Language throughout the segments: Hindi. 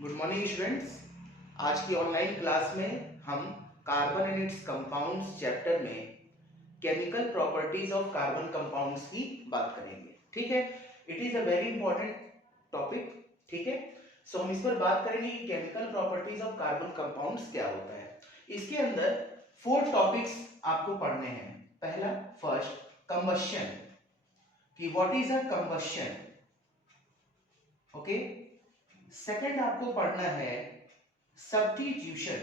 Good morning students. आज की ऑनलाइन क्लास में हम carbon and its compounds chapter में chemical properties of carbon compounds की बात करेंगे। ठीक है, it is a very important topic. ठीक है, सो हम इस पर बात करेंगे कि chemical properties of carbon compounds क्या होता है। इसके अंदर 4 टॉपिक्स आपको पढ़ने हैं। पहला, फर्स्ट, कंबशन, कि what is a combustion. Okay. Second आपको पढ़ना है सब्स्टिट्यूशन,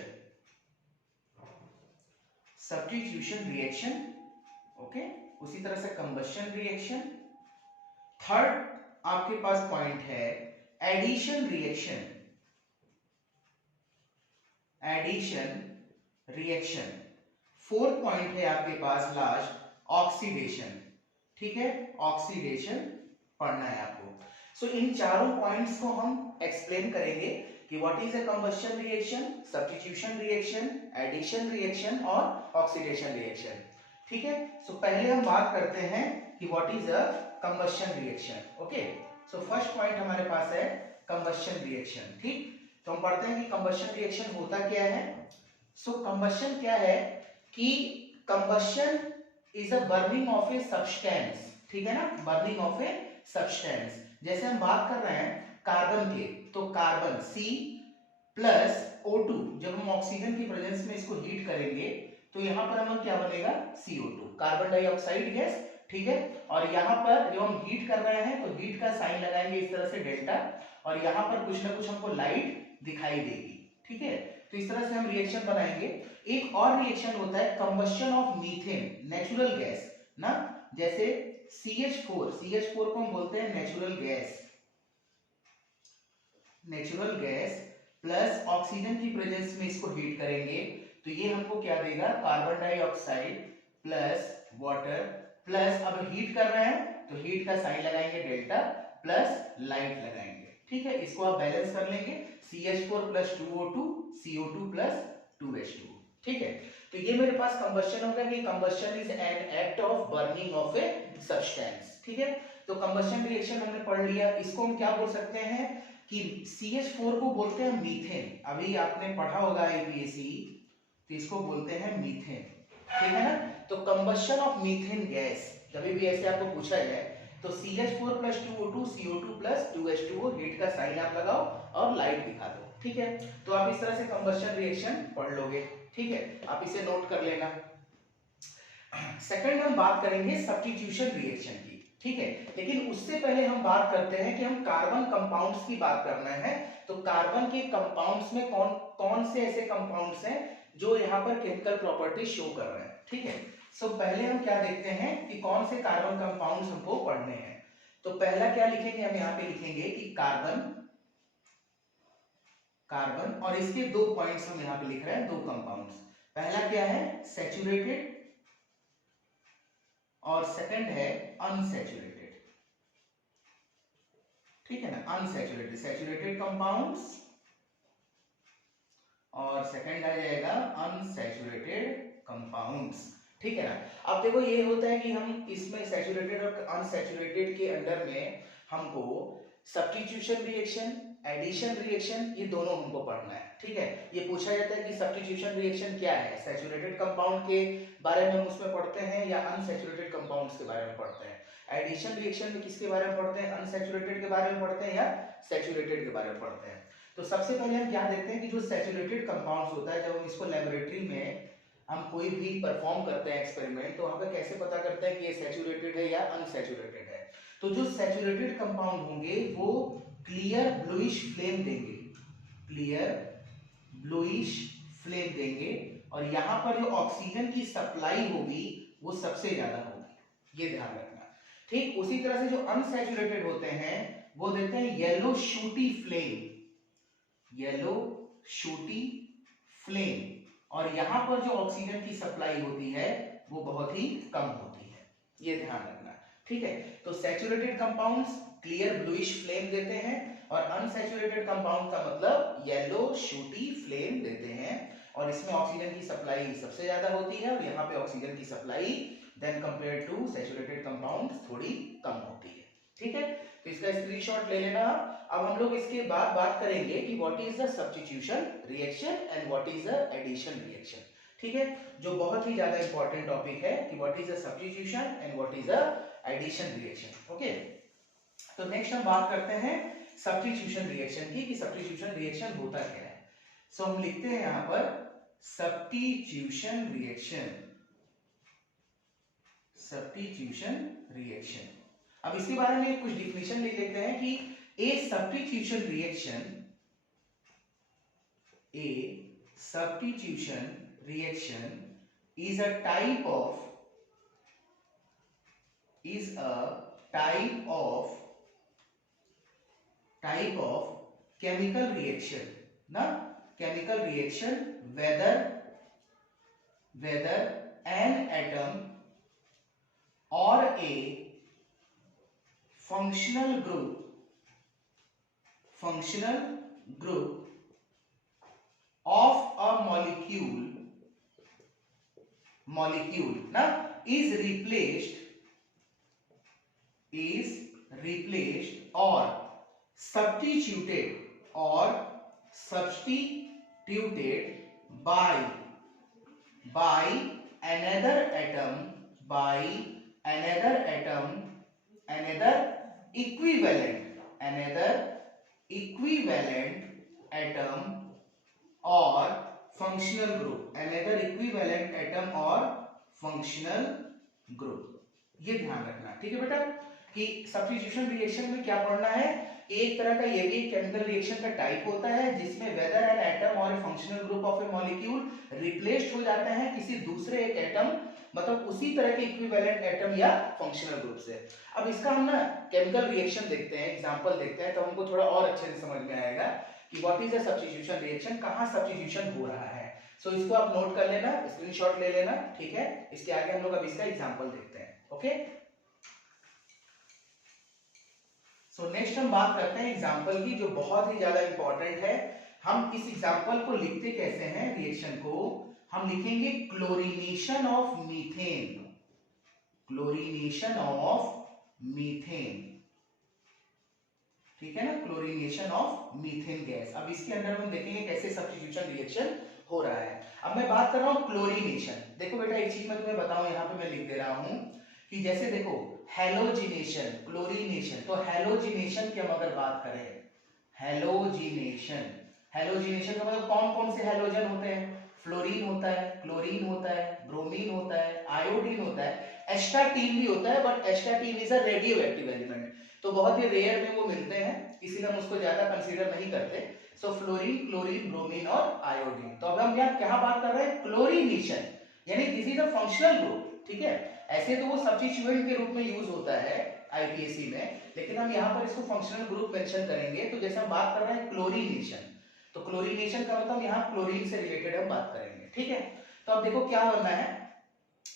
सब्स्टिट्यूशन रिएक्शन। ओके, उसी तरह से कंबशन रिएक्शन। थर्ड आपके पास पॉइंट है addition reaction, addition reaction. Fourth point है आपके पास लास्ट ऑक्सीडेशन। ठीक है, ऑक्सीडेशन पढ़ना है आपको। सो इन चारों पॉइंट्स को हम एक्सप्लेन करेंगे कि what is a combustion reaction, substitution reaction, addition reaction और ऑक्सीडेशन रिएक्शन। ठीक है, सो पहले हम बात करते हैं कि what is a combustion reaction. Okay, so first point हमारे पास है कंबशन रिएक्शन। ठीक, तो हम पढ़ते हैं कि कंबशन रिएक्शन होता क्या है। सो कंबशन क्या है कि combustion is a burning of a substance. ठीक है ना, बर्निंग ऑफ ए सब्सटेंस। जैसे हम बात कर रहे हैं कार्बन के, तो कार्बन C प्लस O2, जब हम ऑक्सीजन की प्रेजेंस में इसको हीट करेंगे तो यहां पर हमें क्या बनेगा, CO2, कार्बन डाइऑक्साइड गैस। ठीक है, और यहां पर जब हम हीट कर रहे हैं तो हीट का साइन लगाएंगे इस तरह से डेल्टा, और यहां पर कुछ ना कुछ हमको लाइट दिखाई देगी। ठीक है, तो इस तरह से हम रिएक्शन बनाएंगे। एक और रिएक्शन होता है combustion of methane, natural gas ना, जैसे CH4 को हम बोलते हैं natural gas, natural gas plus oxygen की प्रेजेंस में इसको हीट करेंगे तो ये हमको क्या देगा, carbon dioxide plus water plus, अब हीट कर रहे हैं तो हीट का साइन लगाएंगे डेल्टा प्लस लाइट लगाएंगे। ठीक है, इसको आप बैलेंस कर लेंगे, CH4 plus 2O2, CO2 plus 2H2। ठीक है, तो ये मेरे पास कंबशन होगा कि combustion is an act of burning of a substance. ठीक है, तो कंबशन रिएक्शन हमने पढ़ लिया। इसको हम क्या बोल सकते हैं कि CH4 को बोलते हैं मीथेन। अभी आपने पढ़ा होगा आईपीएससी, तो इसको बोलते हैं मीथेन। ठीक है ना, तो कंबशन ऑफ मीथेन गैस कभी भी ऐसे आपको पूछा जाए तो CH4 plus 2O2, CO2 plus 2H2O, heat का साइन आप लगाओ और लाइट दिखा दो। ठीक है, तो आप इस तरह से कंबशन रिएक्शन पढ़ लोगे। ठीक है, आप इसे नोट कर लेना। सेकंड हम बात करेंगे सब्स्टिट्यूशन रिएक्शन की। ठीक है, लेकिन उससे पहले हम बात करते हैं कि हम कार्बन कंपाउंड्स की बात करना है। तो कार्बन के कंपाउंड्स में कौन कौन से ऐसे कंपाउंड्स हैं जो यहाँ पर केमिकल प्रॉपर्टी शो कर रहे हैं। ठीक है, सो पहले हम क्या देखते हैं कि कौन से कार्बन कंपाउंड्स हमको पढ़ने हैं। तो पहला क्या लिखेंगे, हम यहाँ पे लिखेंगे कि कार्बन, कार्बन, और इसके 2 पॉइंट्स हम यहाँ पे लिख रहे हैं, 2 कंपाउंड्स। पहला क्या है, सैचुरेटेड, और सेकंड है अनसैचुरेटेड। ठीक है ना, अनसैचुरेटेड, सैचुरेटेड कंपाउंड्स, और सेकंड आ जाएगा अनसैचुरेटेड कंपाउंड्स। ठीक है ना, अब देखो ये होता है कि हम इसमें सैचुरेटेड और अनसैचुरेटेड के अंडर में हमको सब्स्टिट्यूशन रिएक्शन, एडिशन रिएक्शन, ये दोनों हमको पढ़ना है। ठीक है, ये पूछा जाता है कि सब्स्टिट्यूशन रिएक्शन क्या है, सैचुरेटेड कंपाउंड के बारे में हम उसमें पढ़ते हैं या अनसैचुरेटेड कंपाउंड्स के बारे में पढ़ते हैं। एडिशन रिएक्शन में किसके बारे में पढ़ते हैं, अनसैचुरेटेड के बारे में पढ़ते हैं या सैचुरेटेड के बारे में पढ़ते हैं। तो सबसे पहले हम क्या देखते हैं कि जो सैचुरेटेड कंपाउंड्स होता है, जब हम इसको लेबोरेटरी में हम कोई भी परफॉर्म करते हैं एक्सपेरिमेंट, तो वहां पे कैसे पता करते हैं कि ये सैचुरेटेड है या अनसैचुरेटेड है। तो जो सैचुरेटेड कंपाउंड होंगे वो क्लियर ब्लूइश फ्लेम देंगे, क्लियर ब्लूइश फ्लेम देंगे, और यहां पर जो ऑक्सीजन की सप्लाई होगी वो सबसे ज्यादा होगी, ये ध्यान रखना। ठीक, उसी तरह से जो अनसैचुरेटेड होते हैं वो देते हैं yellow sooty flame, yellow sooty flame, और यहां पर जो ऑक्सीजन की सप्लाई होती है वो बहुत ही कम होती है, ये ध्यान रखना। ठीक है, तो saturated compounds clear bluish flame देते हैं, और अनसैचुरेटेड कंपाउंड का मतलब येलो शूटी फ्लेम देते हैं, और इसमें ऑक्सीजन की सप्लाई सबसे ज्यादा होती है, और यहाँ पे ऑक्सीजन की supply then compare to saturated compound थोड़ी कम होती है। ठीक है, तो इसका स्क्रीनशॉट ले लेना। अब हम लोग इसके बाद बात करेंगे कि what is the substitution reaction and what is the addition reaction. ठीक है, जो बहुत ही ज्यादा इंपॉर्टेंट टॉपिक है कि what is the substitution and what is the addition reaction. Okay, तो नेक्स्ट हम बात करते हैं सब्स्टिट्यूशन रिएक्शन की कि सब्स्टिट्यूशन रिएक्शन होता क्या है। सो हम लिखते हैं यहां पर सब्स्टिट्यूशन रिएक्शन, सब्स्टिट्यूशन रिएक्शन। अब इसके बारे में कुछ डिफिनेशन लिख लेते हैं कि a substitution reaction, a substitution reaction is a type of chemical reaction ना, chemical reaction whether an atom or a functional group of a molecule ना is replaced or substituted by another equivalent atom or functional group, ये ध्यान रखना। ठीक है बेटा, कि सब्स्टिट्यूशन रिएक्शन में क्या पढ़ना है, एक तरह का ये भी केमिकल रिएक्शन का टाइप होता है जिसमें वेदर एन एटम और functional group of A molecule replaced हो जाते हैं किसी दूसरे एक एटम, मतलब उसी तरह के इक्विवेलेंट एटम या फंक्शनल ग्रुप से। अब इसका हम ना केमिकल रिएक्शन देखते हैं, एग्जांपल देखते हैं, तो हमको थोड़ा और अच्छे से समझ में आएगा कि what is a substitution reaction, कहां सब्स्टिट्यूशन हो रहा है। सो इसको आप नोट कर लेना, स्क्रीनशॉट ले लेना। ठीक है, इसके आगे हम लोग अब इसका एग्जांपल देखते हैं। ओके, सो नेक्स्ट हम बात करते हैं एग्जांपल की, जो बहुत ही ज्यादा इंपॉर्टेंट है। हम इस एग्जांपल को लिखते कैसे हैं, रिएक्शन को हम लिखेंगे chlorination of methane, chlorination of methane. ठीक है ना, क्लोरीनेशन ऑफ मीथेन गैस। अब इसके अंदर हम देखेंगे कैसे सब्स्टिट्यूशन रिएक्शन हो रहा है। अब मैं बात कर रहा हूं क्लोरीनेशन। देखो बेटा, एक चीज मैं तुम्हें बताऊं, यहां पे मैं लिख दे रहा हूं कि जैसे देखो हैलोजिनेशन, क्लोरीनेशन, तो हैलोजिनेशन की हम अगर बात करें, हैलोजिनेशन, हैलोजिनेशन का मतलब कौन कौन से हैलोजन होते हैं, फ्लोरीन होता है, क्लोरीन होता है, ब्रोमीन होता है, आयोडीन होता है, एस्टाटीन भी होता है, but astatine is a radio active element, तो बहुत ही रेयर में वो मिलते हैं, इसीलिए हम उसको ज्यादा कंसीडर नहीं करते। सो फ्लोरीन, क्लोरीन, ब्रोमीन और आयोडीन। तो अब हम यहाँ क्या बात कर रहे हैं, क्लोरीनेशन, यानी this is a functional group. ठीक है, ऐसे तो वो सब्स्टिट्यूएंट के रूप में यूज होता है आईपीएसी में, लेकिन हम यहाँ पर इसको फंक्शनल ग्रुप मेंशन करेंगे। तो जैसे हम बात कर रहे हैं क्लोरीनेशन, तो क्लोरीनेशन का मतलब यहाँ क्लोरीन से रिलेटेड हम बात करेंगे। ठीक है, तो अब देखो क्या करना है,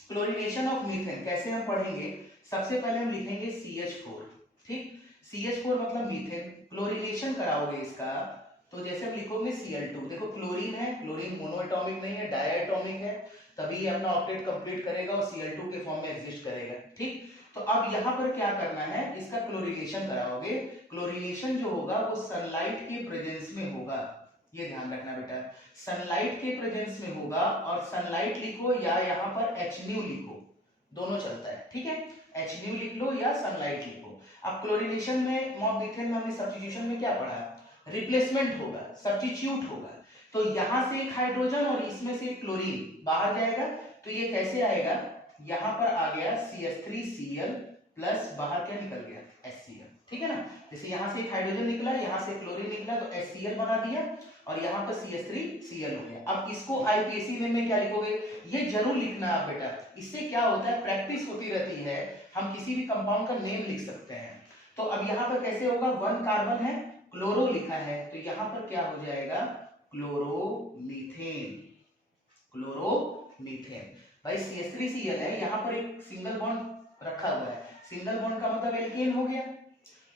क्लोरीनेशन ऑफ मीथेन कैसे हम पढ़ेंगे, सबसे पहले हम लिखेंगे CH4। ठीक, CH4 मतलब मीथेन, क्लोरीनेशन कराओगे इसका, तो जैसे हम लिखोगे Cl2, देखो क्लोरीन है, क्लोरीन मोनोएटॉमिक नहीं है, डायएटॉमिक है, तभी ये अपना ऑक्टेट कंप्लीट करेगा और Cl2 के फॉर्म में एग्जिस्ट करेगा। ठीक, तो अब यहाँ पर क्या करना है, इसका क्लोरीनेशन कराओगे। क्लोरीनेशन जो होगा वो सनलाइट के प्रेजेंस में होगा, ये ध्यान रखना बेटा, सनलाइट के प्रेजेंस में होगा, और सनलाइट लिखो या यहाँ पर HNu लिखो, दोनों चलता है। ठीक है, HNu लिख लो या सनलाइट लिखो। अब क्लोरीनेशन में मीथेन में हमने सब्स्टिट्यूशन में क्या पढ़ा, रिप्लेसमेंट होगा, सब्स्टिट्यूट होगा, तो यहां से एक हाइड्रोजन और इसमें से एक क्लोरीन बाहर जाएगा, तो ये कैसे आएगा, यहां पर आ गया CH3Cl प्लस बाहर क्या निकल गया, HCl। ठीक है ना, जैसे यहां से एक हाइड्रोजन निकला, यहां से क्लोरीन निकला, तो HCl बना दिया, और यहाँ पर CH3Cl हो गया। अब इसको आईपीएसी में क्या लिखोगे, ये जरूर लिखना आप बेटा, इससे क्या होता है, प्रैक्टिस होती रहती है, हम किसी भी कंपाउंड का नेम लिख सकते हैं। तो अब यहाँ पर कैसे होगा, 1 कार्बन है, क्लोरो लिखा है, तो यहां पर क्या हो जाएगा, क्लोरोमीथेन, क्लोरोमीथेन। भाई CH3Cl है, यहां पर एक सिंगल बॉन्ड रखा हुआ है, सिंगल बॉन्ड का मतलब एल्केन हो गया,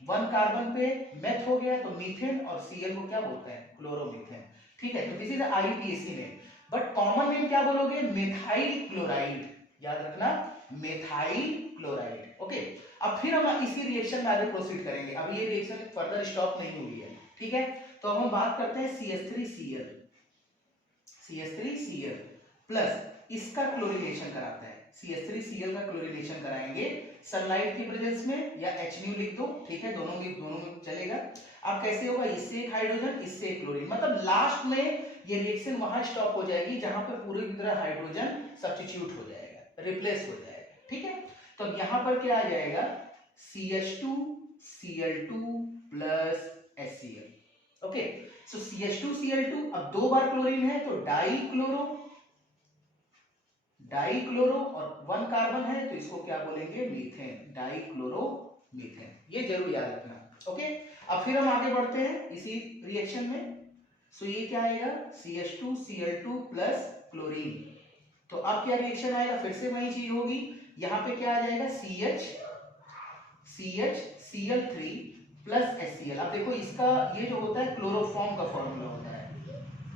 1 कार्बन पे मेथ हो गया, तो मीथेन और Cl को क्या बोलते हैं, क्लोरोमीथेन। ठीक है, तो this is IUPAC name, but common name क्या बोलोगे, मेथाइल क्लोराइड, याद रखना, मेथाइल क्लोराइड। ओके, अब फिर हम इसी रिएक्शन में आगे प्रोसीड करेंगे। अब ये रिएक्शन फर्दर स्टॉप नहीं हुई है, ठीक है। तो अब हम बात करते हैं CH3Cl, CH3Cl प्लस इसका क्लोरीनेशन कराते हैं, CH3Cl का क्लोरीनेशन कराएंगे सनलाइट की प्रेजेंस में, या HNu लिख दो, ठीक है, दोनों में चलेगा। अब कैसे होगा, इससे एक हाइड्रोजन, इससे एक क्लोरीन, मतलब लास्ट में ये रिएक्शन वहां स्टॉप हो जाएगी जहां पे पूरी तरह हाइड्रोजन सब्स्टिट्यूट हो जाएगा, रिप्लेस हो जाएगा, ठीक है। तो यहाँ पर क्या आ जाएगा, CH2Cl2 प्लस HCl, ओके। सो CH2Cl2, अब दो बार क्लोरीन है तो डाइक्लोरो और 1 कार्बन है तो इसको क्या बोलेंगे, मीथेन, डाइक्लोरोमीथेन, ये जरूर याद रखना, ओके। अब फिर हम आगे बढ़ते हैं इसी रिएक्शन में। सो ये क्या आएगा, CH2Cl2 प्लस क्लोरीन। तो अब क्या रिएक्शन आएगा, फिर से वही चीज होगी, यहां पे क्या आ जाएगा, CHCl3 प्लस HCl। अब देखो इसका ये जो होता है क्लोरोफॉर्म का फॉर्मूला होता है,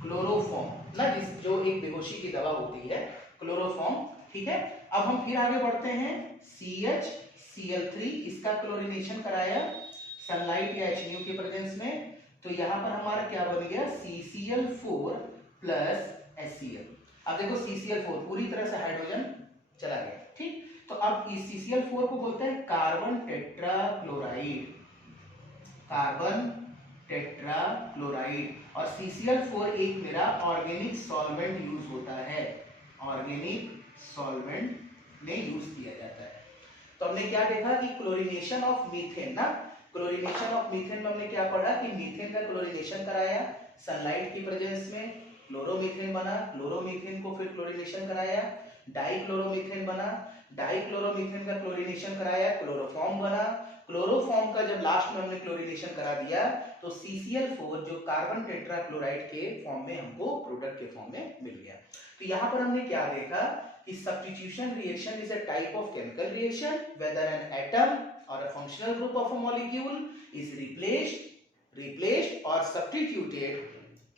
क्लोरोफॉर्म ना, जिस जो एक बेहोशी की दवा होती है, क्लोरोफॉर्म, ठीक है। अब हम फिर आगे बढ़ते हैं, CHCl3, इसका क्लोरीनेशन कराया सनलाइट या HNu के प्रेजेंस में, तो यहां पर हमारा क्या बन गया, CCl4 प्लस HCl। अब देखो CCl4 पूरी तरह से हाइड्रोजन चला गया, ठीक। तो अब इस CCl4 को बोलते हैं कार्बन टेट्राक्लोराइड, कार्बन टेट्राक्लोराइड, और CCl4 एक मेरा ऑर्गेनिक सॉल्वेंट यूज होता है, ऑर्गेनिक सॉल्वेंट में यूज किया जाता है। तो हमने क्या देखा कि क्लोरीनेशन ऑफ मीथेन ना, क्लोरीनेशन ऑफ मीथेन में हमने क्या पढ़ा कि मीथेन का क्लोरीनेशन कराया सनलाइट की प्रेजेंस में, क्लोरोमीथेन बना, क्लोरोमीथेन को फिर क्लोरीनेशन कराया, डाइक्लोरोमीथेन बना, डाइक्लोरोमीथेन का क्लोरीनेशन कराया, क्लोरोफॉर्म बना, क्लोरोफॉर्म का जब लास्ट में हमने क्लोरीनेशन करा दिया तो CCl4 जो कार्बन टेट्राक्लोराइड के फॉर्म में हमको प्रोडक्ट के फॉर्म में मिल गया। तो यहाँ पर हमने क्या देखा कि substitution reaction is a type of chemical reaction whether an atom और a functional group of a molecule is replaced or substituted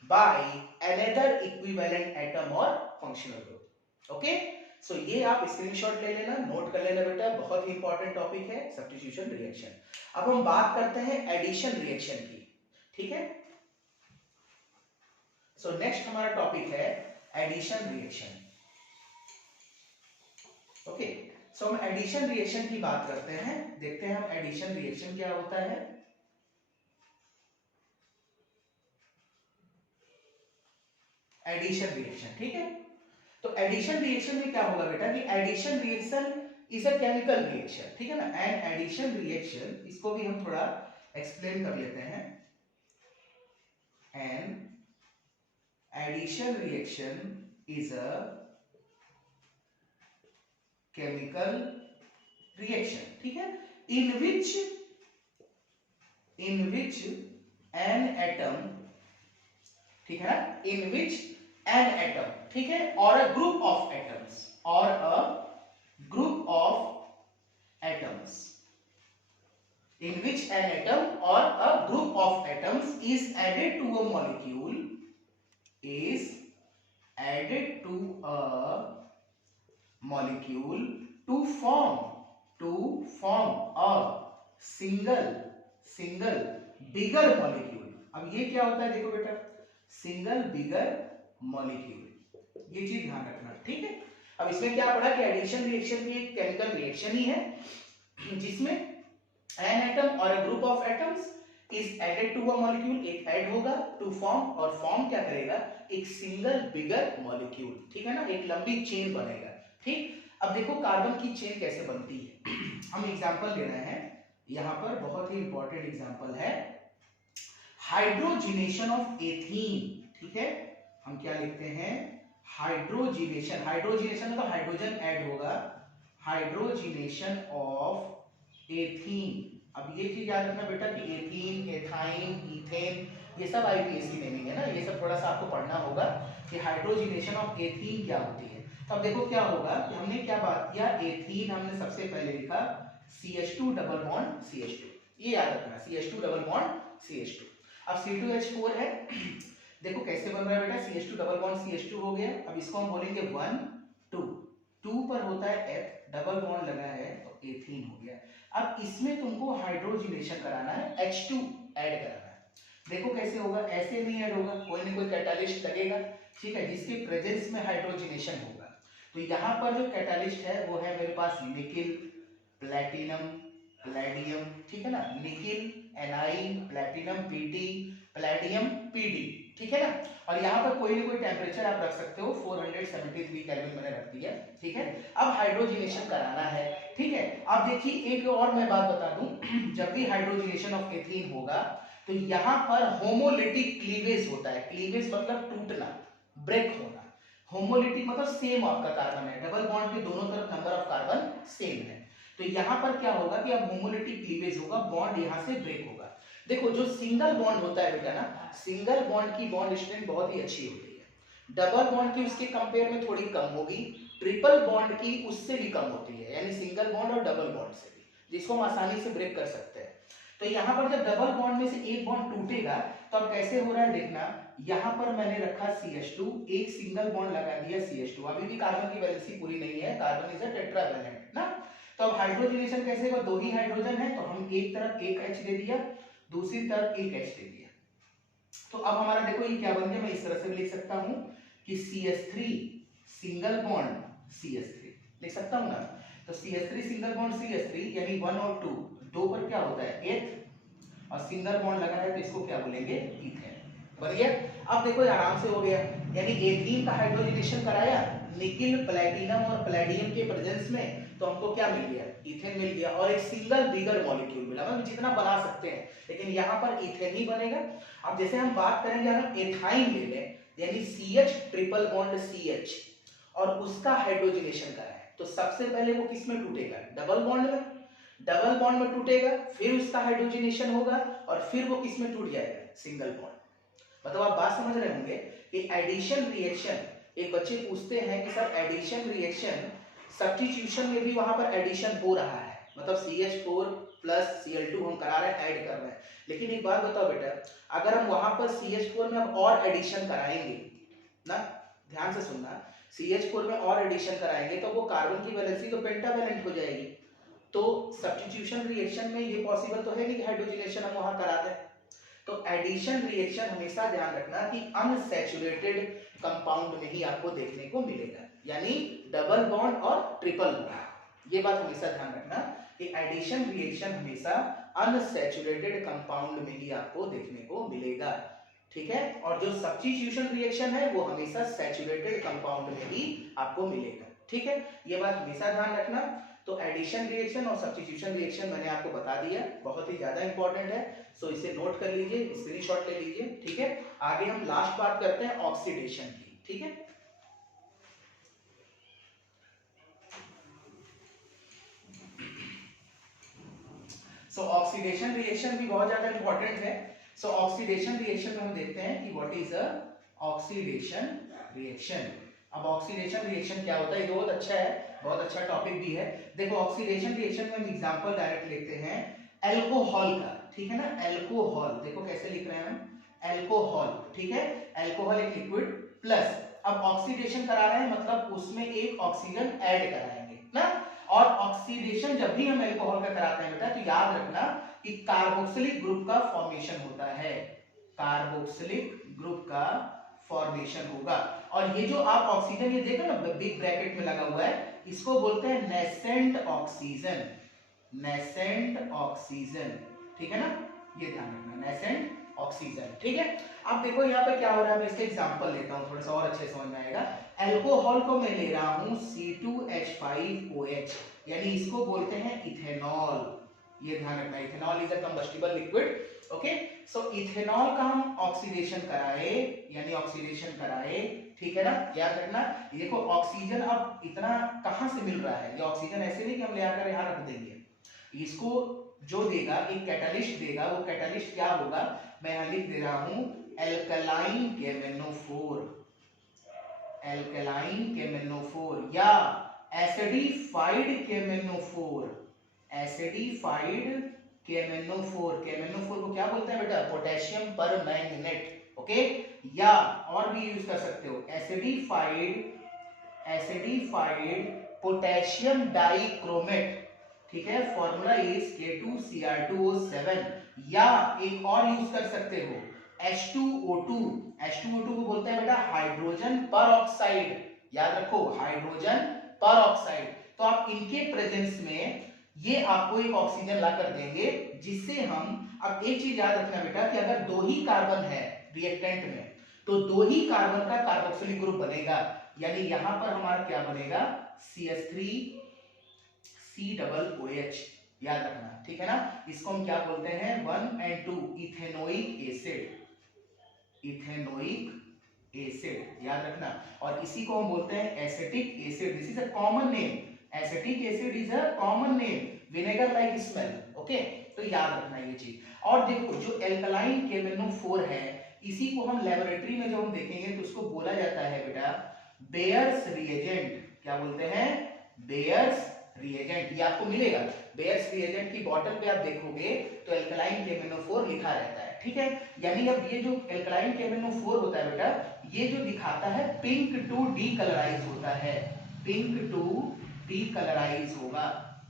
by another equivalent atom or functional group, okay। सो ये आप स्क्रीनशॉट ले लेना, नोट कर लेना बेटा, बहुत ही इंपॉर्टेंट टॉपिक है सब्स्टिट्यूशन रिएक्शन। अब हम बात करते हैं एडिशन रिएक्शन की, ठीक है। सो नेक्स्ट हमारा टॉपिक है एडिशन रिएक्शन, ओके। सो हम एडिशन रिएक्शन की बात करते हैं, देखते हैं हम एडिशन रिएक्शन क्या होता है। एडिशन रिएक्शन, ठीक है। तो एडिशन रिएक्शन में क्या होगा बेटा कि addition reaction is a chemical reaction, ठीक है ना। एंड एडिशन रिएक्शन, इसको भी हम थोड़ा एक्सप्लेन कर लेते हैं। And addition reaction is a chemical reaction, ठीक है, इन विच एन एटम, ठीक है ना, इन विच एन एटम, ठीक है, और अ ग्रुप ऑफ एटम्स, और a group of atoms, in which an atom और a group of atoms is added to a molecule, is added to a molecule to form a single bigger molecule। अब ये क्या होता है देखो बेटा, सिंगल बिगर मॉलिक्यूल, ये चीज ध्यान रखना, ठीक है। अब इसमें क्या पढ़ा कि एडिशन रिएक्शन भी एक केमिकल रिएक्शन ही है जिसमें एन एटम और a group of atoms is added to a molecule, एक ऐड होगा टू फॉर्म, और फॉर्म क्या करेगा, एक सिंगल बिगर मॉलिक्यूल, ठीक है ना, एक लंबी चेन बनेगा, ठीक। अब देखो कार्बन की चेन कैसे बनती है, हम एग्जांपल ले रहे हैं यहां पर, बहुत ही इंपॉर्टेंट एग्जांपल है हाइड्रोजिनेशन ऑफ एथीन, ठीक है। हम क्या लिखते हैं, हाइड्रोजिनेशन, हाइड्रोजिनेशन मतलब हाइड्रोजन ऐड होगा, हाइड्रोजिनेशन ऑफ एथीन। अब ये चीज याद रखना बेटा कि एथीन, एथाइन, इथेन, ये सब आईपीएससी नेमिंग है ना, ये सब थोड़ा सा आपको पढ़ना होगा कि हाइड्रोजिनेशन ऑफ एथीन क्या होती है। तो अब देखो क्या होगा कि हमने क्या बात किया, एथीन हमने सबसे पहले लिखा CH2 डबल बॉन्ड CH2, ये याद रखना, CH2 डबल बॉन्ड CH2। अब C2H4 है, देखो कैसे बन रहा है बेटा, CH2 डबल बॉन्ड CH2 हो गया। अब इसको हम बोलेंगे 1 2, 2 पर होता है F, डबल बॉन्ड लगा है तो एथीन हो गया। अब इसमें तुमको हाइड्रोजिनेशन कराना है, H2 ऐड कराना है। देखो कैसे होगा, ऐसे नहीं ऐड होगा, कोई ना कोई कैटालिस्ट लगेगा, ठीक है, जिसके प्रेजेंस में हाइड्रोजिनेशन होगा। तो यहाँ पर जो कैटालिस्ट है वो है मेरे पास निकिल, प्लैटिनम, प्लेडियम, ठीक है ना, nickel Ni, platinum Pt, palladium Pd, ठीक है ना। और यहाँ पर कोई ना कोई टेम्परेचर आप रख सकते हो, 473 केल्विन मैंने रख दिया, ठीक है। अब हाइड्रोजिनेशन कराना है, ठीक है। अब देखिए एक और मैं बात बता दूं, जब भी हाइड्रोजिनेशन ऑफ एथीन होगा तो यहाँ पर होमोलिटिक क्लीवेज होता है। क्लीवेज मतलब टूटना, ब्रेक होना। होमोलिटिक मतलब सेम आपका कार्बन है, डबल बॉन्ड के दोनों तरफ नंबर ऑफ कार्बन सेम है। तो यहाँ पर क्या होगा कि अब होमोलिटिक क्लीवेज होगा, बॉन्ड यहाँ से ब्रेक होगा। देखो जो सिंगल बॉन्ड होता है बेटा ना, सिंगल बॉन्ड की बॉन्ड स्ट्रेंथ बहुत ही अच्छी होती है। डबल बॉन्ड की उसके कंपेयर में थोड़ी कम होगी, ट्रिपल बॉन्ड की उससे भी कम होती है, यानी सिंगल बॉन्ड और डबल बॉन्ड से भी, जिसको हम आसानी से ब्रेक कर सकते हैं। तो यहाँ पर जब डबल बॉन्ड में से एक बॉन्ड टूटेगा तो अब कैसे हो रहा है देखना, यहाँ पर मैंने रखा CH2, एक सिंगल बॉन्ड लगा दिया CH2, अभी भी कार्बन की वैलेंसी पूरी नहीं है, कार्बन इज अ टेट्रावैलेंट ना। तो अब हाइड्रोजनेशन कैसे होगा, दो ही हाइड्रोजन है तो हम एक तरफ एक H दे दिया, दूसरी तरफ एक H दे दिया। तो अब हमारा देखो ये क्या बन गया, मैं इस तरह से भी लिख सकता हूं कि CH3 सिंगल बॉन्ड CH3 लिख सकता हूं ना। तो CH3 सिंगल बॉन्ड CH3 यानी 1 और 2, दो पर क्या होता है एथ, और सिंगल बॉन्ड लगा है तो इसको क्या बोलेंगे, इथेन। बन गया। अब देखो आराम से हो गया, यानी एथीन का हाइड्रोजनेशन कराया निकिल, प्लैटिनम और प्लेडियम के प्रेजेंस में, तो हमको क्या मिल गया, इथेन मिल गया, और एक सिंगल बिगर मॉलिक्यूल मिला। मतलब जितना बना सकते हैं, लेकिन यहाँ पर इथेन ही बनेगा। अब जैसे हम बात करेंगे, हम एथाइन ले लें, यानी CH ट्रिपल बॉन्ड CH, और उसका हाइड्रोजनेशन कराएं, तो सबसे पहले वो किस में टूटेगा, डबल बॉन्ड में। डबल बॉन्ड में टूटेगा, फिर उसका हाइड्रोजनेशन होगा, और फिर वो किस में टूट जाएगा, सिंगल बॉन्ड। मतलब आप बात समझ रहे होंगे कि एडिशन रिएक्शन, एक बच्चे पूछते हैं कि सर एडिशन रिएक्शन सब्स्टिट्यूशन में भी वहां पर एडिशन हो रहा है, मतलब CH4 प्लस Cl2 हम करा रहे हैं, ऐड कर रहे हैं। लेकिन एक बात बताओ बेटा, अगर हम वहां पर CH4 में अब और एडिशन कराएंगे ना, ध्यान से सुनना, CH4 में और एडिशन कराएंगे तो वो कार्बन की वैलेंसी तो पेंटावैलेंट हो जाएगी। तो सब्स्टिट्यूशन रिएक्शन में ये पॉसिबल तो है नहीं कि हाइड्रोजनेशन हम वहां करा दें। तो एडिशन रिएक्शन हमेशा ध्यान रखना कि अनसैचुरेटेड कंपाउंड में ही आपको देखने को मिलेगा, यानी डबल बॉन्ड और ट्रिपल बॉन्ड। ये बात हमेशा ध्यान रखना कि एडिशन रिएक्शन हमेशा अनसैचुरेटेड कंपाउंड में ही आपको देखने को मिलेगा, ठीक है। और जो सब्स्टिट्यूशन रिएक्शन है वो हमेशा सैचुरेटेड कंपाउंड में ही आपको मिलेगा, ठीक है। ये बात हमेशा ध्यान रखना। तो एडिशन रिएक्शन और सब्स्टिट्यूशन रिएक्शन मैंने आपको बता दिया, बहुत ही ज्यादा इंपॉर्टेंट है, सो इसे नोट कर लीजिए, स्क्रीनशॉट ले लीजिए, ठीक है। आगे हम लास्ट बात करते हैं ऑक्सीडेशन की, ठीक है। सो ऑक्सीडेशन रिएक्शन भी बहुत ज्यादा इंपॉर्टेंट है। सो ऑक्सीडेशन रिएक्शन में हम देखते हैं कि what is a oxidation reaction. अब ऑक्सीडेशन रिएक्शन क्या होता है, ये बहुत अच्छा है, बहुत अच्छा टॉपिक भी है। देखो ऑक्सीडेशन रिएक्शन में हम एग्जांपल डायरेक्ट लेते हैं अल्कोहल का, ठीक है ना, अल्कोहल। देखो कैसे लिख रहे हैं हम, अल्कोहल, ठीक है, अल्कोहल एक लिक्विड प्लस, अब ऑक्सीडेशन करा रहे हैं मतलब उसमें एक ऑक्सीजन ऐड कराएंगे ना। और ऑक्सीडेशन जब भी हम अल्कोहल का कराते हैं बेटा, तो याद रखना कि कार्बोक्सिलिक ग्रुप का फॉर्मेशन होता है, कार्बोक्सिलिक ग्रुप का फॉर्मेशन होगा। और ये जो आप ऑक्सीजन ये देखो ना बिग ब्रैकेट में लगा हुआ है, इसको बोलते हैं नेसेंट ऑक्सीजन, नेसेंट ऑक्सीजन, ठीक है ना, ये ध्यान रखना, नेसेंट ऑक्सीजन, ठीक है। अब देखो यहाँ पे क्या हो रहा है, मैं इसका एग्जांपल लेता हूँ, थोड़ा सा और अच्छे समझ में आएगा। अल्कोहल को मैं ले रहा हूँ C2H5OH, यानी इसको बोलते हैं इथेनॉल, ये ध्यान रखना, ethanol is a combustible liquid, okay. So ethanol का हम ऑक्सीडेशन कराए, यानी ऑक्सीडेशन कराए, ठीक है ना, याद रखना। देखो ऑक्सीजन अब इतना कहां से मिल रहा है, ये ऑक्सीजन ऐसे नहीं कि हम ले आकर यहां रख देंगे, इसको जो देगा एक कैटालिस्ट देगा, वो कैटालिस्ट क्या होगा, मैं यहां लिख दे रहा हूं एल्कलाइन केमेनोफोर, एल्कलाइन केमेनोफोर या एसिडिफाइड केमेनोफोर, एसिडिफाइड केमेनोफोर। केमेनोफोर को क्या बोलते हैं बेटा, पोटेशियम परमैंगनेट, ओके। या और भी यूज कर सकते हो एसिडिफाइड, एसिडिफाइड पोटेशियम डाइक्रोमेट, ठीक है, फॉर्मूला इज K2Cr2O7, या एक और यूज कर सकते हो H2O2, H2O2 को बोलते हैं बेटा हाइड्रोजन पर ऑक्साइड, याद रखो हाइड्रोजन पर ऑक्साइड। तो आप इनके प्रेजेंस में ये आपको एक ऑक्सीजन ला कर देंगे, जिससे हम, अब एक चीज याद रखना बेटा कि अगर दो ही कार्बन है रिएक्टेंट में तो दो ही कार्बन का कार्बोक्सिलिक ग्रुप बनेगा, यानी यहां पर हमारा क्या बनेगा CH3 COOH, याद रखना, ठीक है ना। इसको हम क्या बोलते हैं 1 और 2 इथेनोइक एसिड, इथेनोइक एसिड, याद रखना। और इसी को हम बोलते हैं acetic acid, this is a common name, acetic acid is a common name, vinegar like smell, okay. तो याद रखना ये चीज। और देखो जो एल्कलाइन KMnO4 है, इसी को हम लेबोरेटरी में जब हम देखेंगे तो उसको बोला जाता है बेटा बेयर्स रिएजेंट, क्या बोलते हैं बेयर्स रिएजेंट, ये आपको मिलेगा बेयर्स रिएजेंट की बॉटल पे आप देखोगे तो एल्कलाइन KMnO4 लिखा रहता है, ठीक है। यानी अब ये जो एल्कलाइन KMnO4 होता है बेटा, ये जो दिखाता है पिंक टू डीकलराइज होता है, पिंक टू डीकलराइज होगा,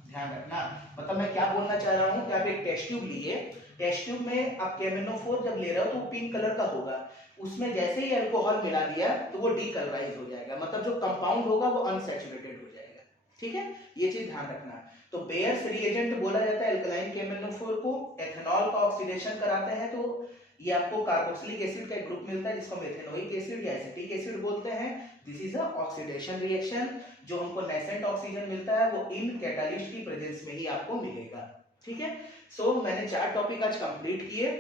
ध्यान रखना। मतलब मैं क्या बोलना चाह रहा हूं कि आप एक टेस्ट ट्यूब लिए, टेस्ट ट्यूब में आप KMnO4 जब ले रहे हो तो पिंक कलर का होगा, उसमें जैसे ही अल्कोहल मिला दिया तो वो डीकलराइज हो जाएगा, मतलब जो कंपाउंड होगा वो अनसैचुरेटेड हो जाएगा, ठीक है, ये चीज ध्यान रखना। तो बेयर्स रिएजेंट बोला जाता है एल्कलाइन KMnO4 को, एथेनॉल का ऑक्सीडेशन कराते हैं तो ये आपको कार्बोक्सिलिक एसिड का एक ग्रुप मिलता है जिसको हम एथेनोइक एसिड या एसिटिक एसिड बोलते हैं। This is a oxidation reaction, जो हमको नेसेंट ऑक्सीजन मिलता है वो इन कैटालिस्ट की प्रेजेंस में ही आपको मिलेगा, ठीक है। सो मैंने 4 टॉपिक आज कंप्लीट किए।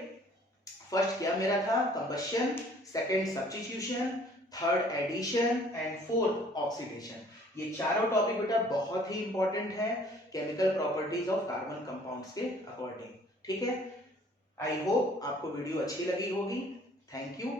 फर्स्ट क्या मेरा था combustion, second substitution, third edition and fourth oxidation. ये चारों टॉपिक बेटा बहुत ही इंपॉर्टेंट है chemical properties of carbon compounds के अकॉर्डिंग, ठीक है। आई होप आपको वीडियो अच्छी लगी होगी। Thank you.